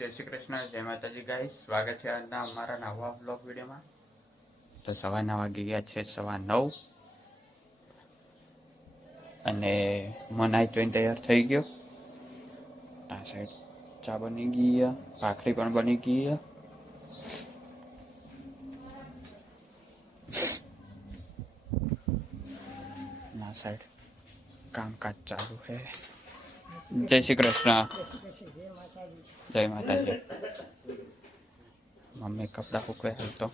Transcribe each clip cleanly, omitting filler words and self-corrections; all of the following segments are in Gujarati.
જય શ્રી કૃષ્ણ, જય માતાજી ગાઈસ. સ્વાગત છે આજના અમારા નવા બ્લોગ વિડીયોમાં. તો સવારના વાગી ગયા છે 9:15 અને મનાઈ જોઈને તૈયાર થઈ ગયો. આ સાઈડ ચા બની ગઈ, ભાખરી પણ બની ગઈ. ના સાઈડ કામકાજ ચાલુ છે. જય શ્રી કૃષ્ણ, જય માતાજી. મમ્મી કપડા સૂકવે હાલ તો.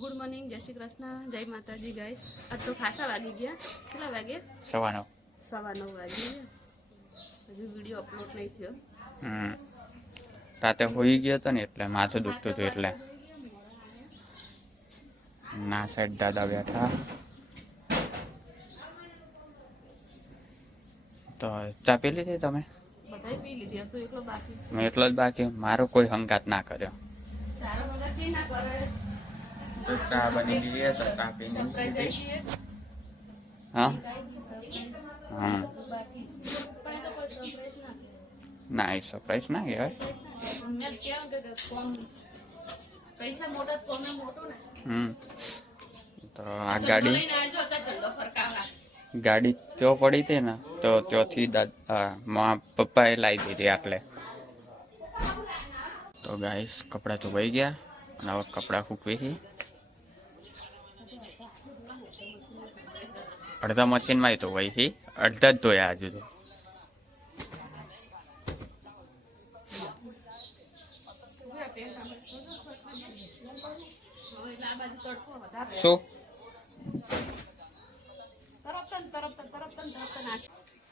ગુડ મોર્નિંગ, જય શ્રી કૃષ્ણ, જય માતાજી ગાઈસ. આજ તો ખાસા વાગી ગયા. કેટલા વાગે? 9:15. 9:15 વાગી ગયા. હજુ વિડીયો અપલોડ નહીં થયો. રાતે હોઈ ગયો હતો ને એટલે માથું દુખતું હતું એટલે. ના સાઈડ દાદા બેઠા. તો ચા પી લીધી તમે? બધાય પી લીધી, હતું એકલો બાકી. મેં એટલો જ બાકી. મારો કોઈ હંગાત ના કર્યો. ચારો વગર કી ના કરે. તો ચા બની ગઈ છે, તો ચા પી લીધી. હા હા. બાકી પણ એ તો કોઈ સરપ્રાઈઝ ના કે. ના, એ સરપ્રાઈઝ ના કહેવાય. મેં કેવું કે કોમ પૈસા મોટા કોમે મોટો ને. તો આ ગાડી લઈને આવજો તો ચંડો ફરકાવા. ગાડી ત્યાં પડી હતી ને તો ત્યાંથી પપ્પાએ લાવી દીધી આટલે. તો ગાઈસ કપડાં તો વહી ગયા અને હવે કપડાં સૂકવી. અડધા મશીનમાં તો વહી, અડધા જ ધોયા હજુ તો. શું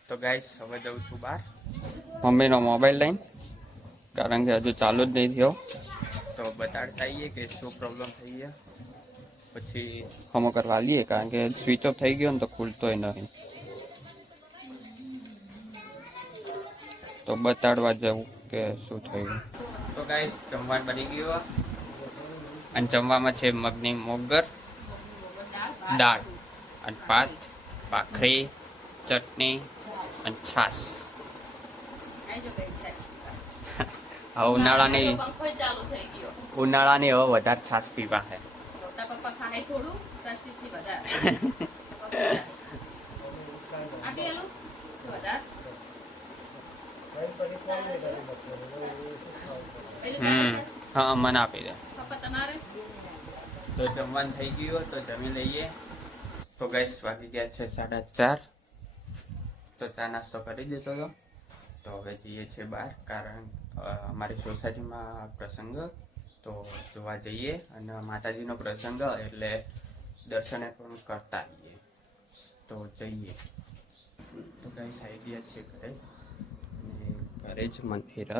તો ગાઈસ હવે જઉં છું બહાર મમ્મીનો મોબાઈલ લઈને, કારણ કે હજુ ચાલુ જ નહીં થયો. તો બતાડતા આવીએ કે શું પ્રોબ્લેમ થઈ ગયા, પછી હમો કરવા લઈએ, કારણ કે સ્વિચ ઓફ થઈ ગયો ને તો ખુલતોય નહીં. તો બતાડવા જવું કે શું થયું. તો ગાઈસ જમવાનું બની ગયું અને જમવામાં છે મગની મોગર દાળ અને ભાત, ભાખરી, ચટણી અને છાશ. હવે ઉનાળાની હવે વધારે છાશ પીવા છે. હા, મને આપી દે. તો જમવાનું થઈ ગયું, તો જમી લઈએ. તો ગાઈસ વાગી ગયા છે 4:30. તો ચા નાસ્તો કરી દીધો હતો. તો હવે જઈએ છીએ બહાર, કારણ અમારી સોસાયટીમાં પ્રસંગ, તો જોવા જઈએ. અને માતાજીનો પ્રસંગ એટલે દર્શને પણ કરતા આવીએ. તો જઈએ. તો ગાઈસ આવી ગયા છે ઘરે, ઘરે જ મંદિર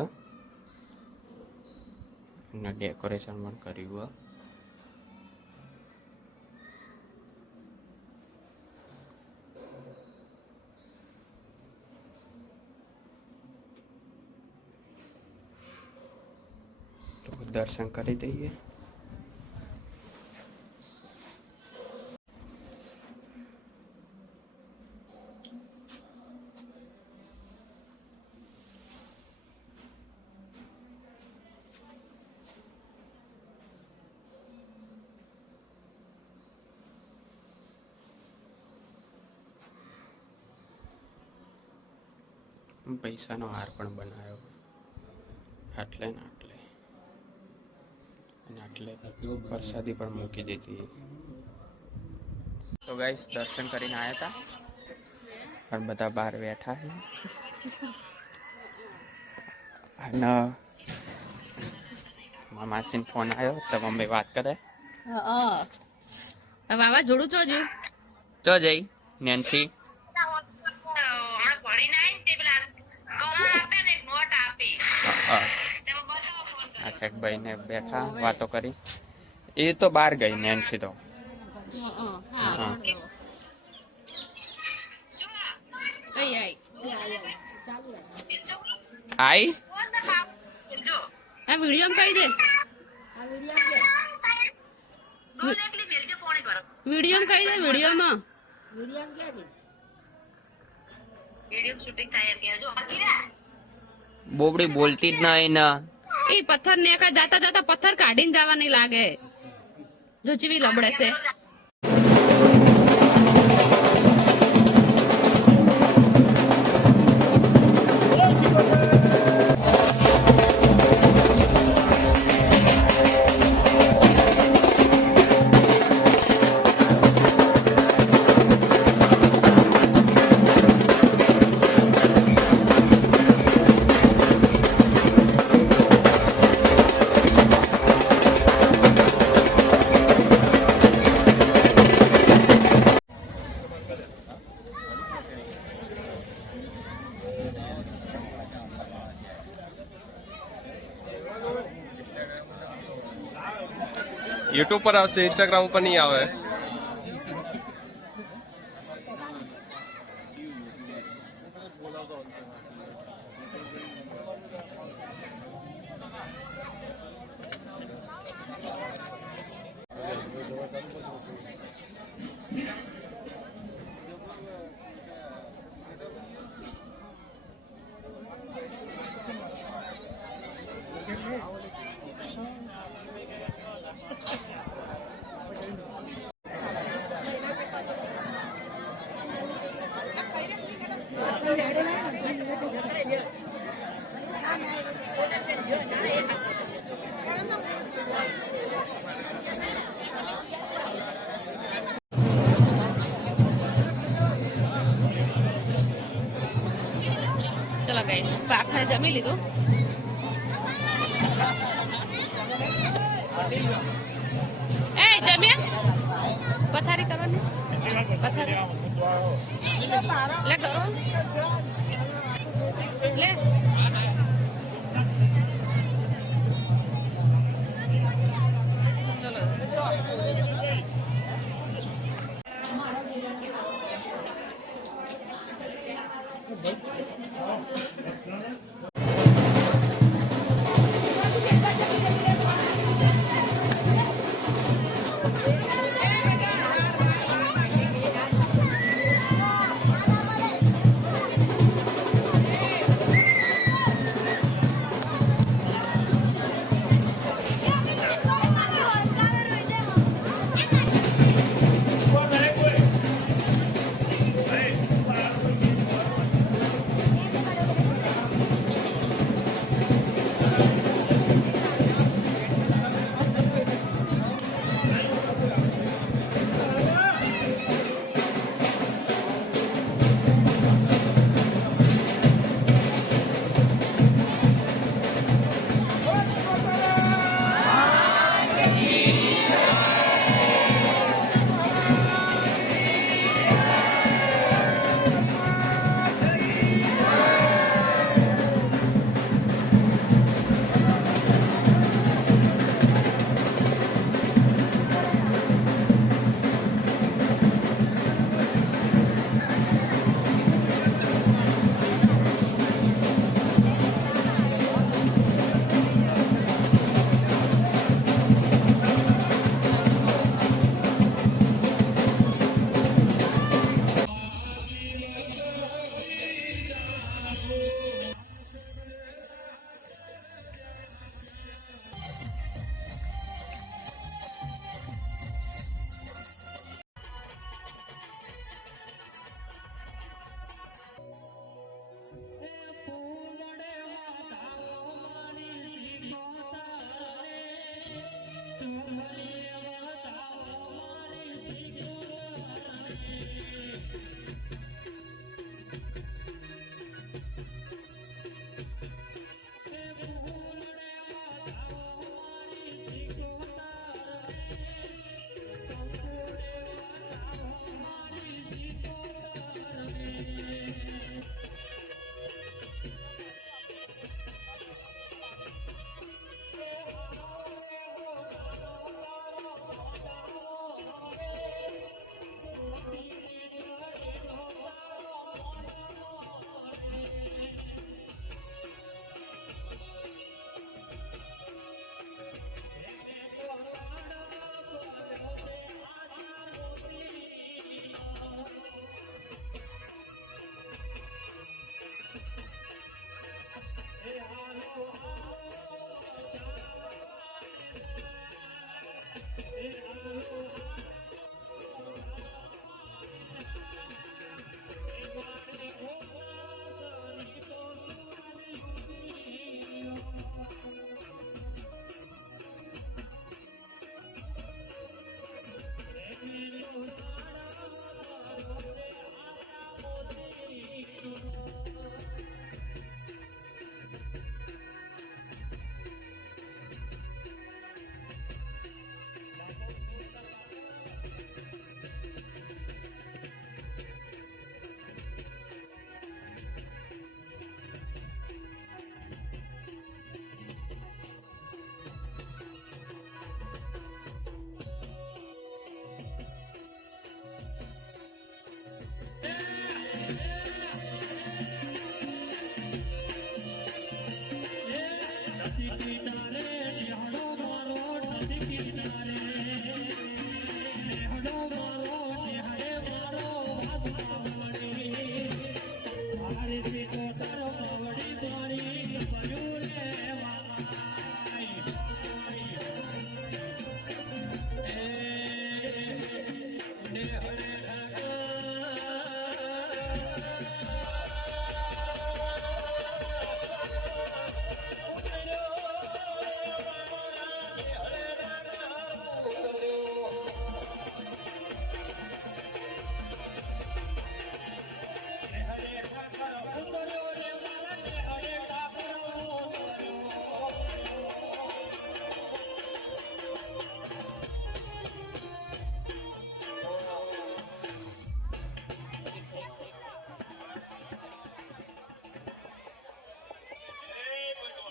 અને ડેકોરેશન પણ કર્યું. દર્શન કરી દઈએ. પૈસાનો હાર પણ બનાવ્યો, આટલે ને આટલે, અને આટલે પ્રસાદી પણ મૂકી દીધી. તો ગાઈસ દર્શન કરીને આવ્યા હતા પણ બધા બહાર બેઠા છે. અને માસીનો ફોન આવ્યો તો મમ્મી વાત કરે. વાવાઝોડું ચો જઈ નેન્સી. આ સાઈડ ભાઈને બેઠા વાતો કરી. એ તો બહાર ગઈ નેન્સી તો. આઈ આ વિડીયો કહી દે, વિડીયો કહી દે, વિડીયોમાં બોબડી બોલતી જ નહીં ને. એ પથ્થર ને એકડે જાતા જાતા પથ્થર કાઢીને જવા નહીં લાગે જો ચીવી લબડે છે યુટ્યુબ પર આવશે, ઇન્સ્ટાગ્રામ ઉપર નહીં આવે. ચલો ગાઈસ પાર્થને જમી લીધું એ જમ્યા પથારી કરવાની પથારી લે કરો લે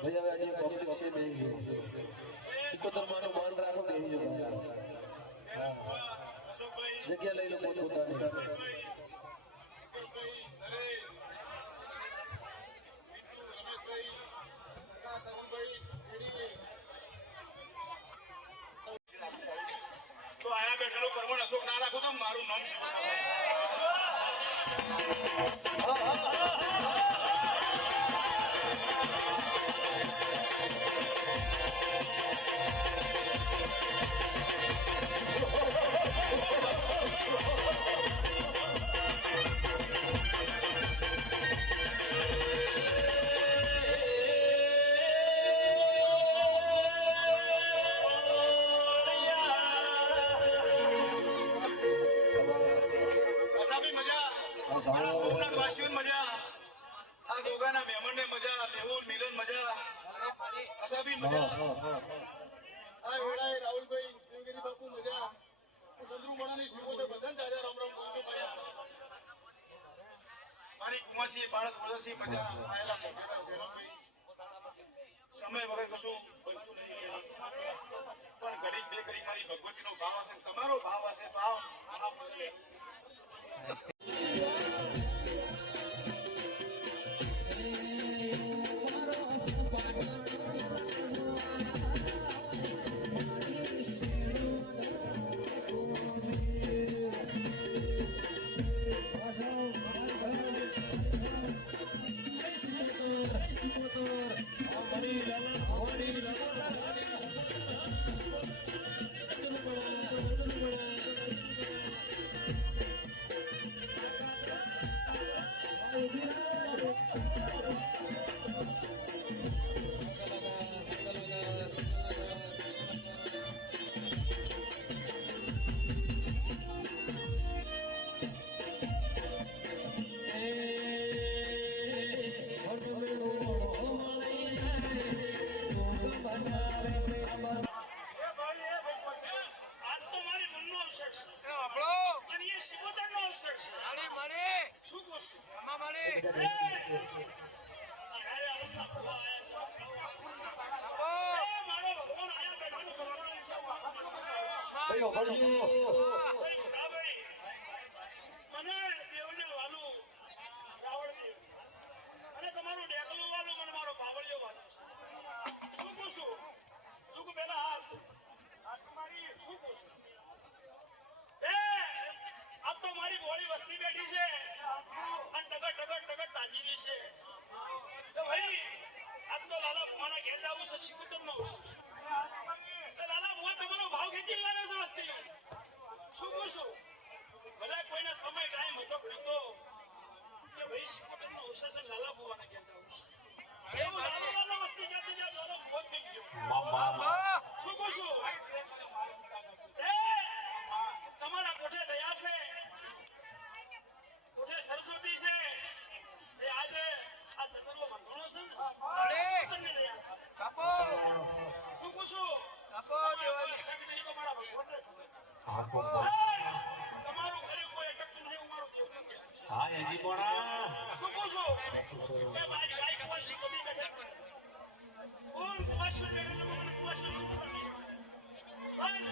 ભાઈ હવે આજે પબ્લિક છે બેહી ગયો સિકોતર માનો માન રાખો બેહી જો જગ્યા લઈ લો પોતાની તો આયા બેઠેલો પરમણ અશોક ના રાખો તો મારું નામ છે મારા સોમનાથ વાસીઓને મજા આ ગોગાના મહેમાનને મજા મેહુલ મિલન મજા અસાબી મજા આ વેળાએ રાહુલભાઈ દેવગીરી બાપુ મજા સંદરૂ મણાની શિવોતે બંધન ચાર્યા રામ રામ બોલજો મજા મારી કુમાસી બાળક વળસી મજા આયેલા મોટેરા જયરામભાઈ સમય વગર કશું બનતું નહીં પણ ઘડી બે ઘડી મારી ભગવતીનો ભાવ હશે તમારો ભાવ હશે ભાવ આના પર તમારા કોઠે દયા છે કોઠે સરસ્વતી છે એ આજે આ સગર્વ બંધણો છે ને કાપો શું પૂછું કાપો દેવાની સંગની તો મારા ભગવાનને કાપો તમારું ઘરે કોઈ અટકતું નહીં મારું દેવું કે હા એજી કોણા શું પૂછું કે મારી ગાય કવાસી કદી બેઠે કોણ કવાસી બેઠે મને કવાસી નુકસાન નહીં બસ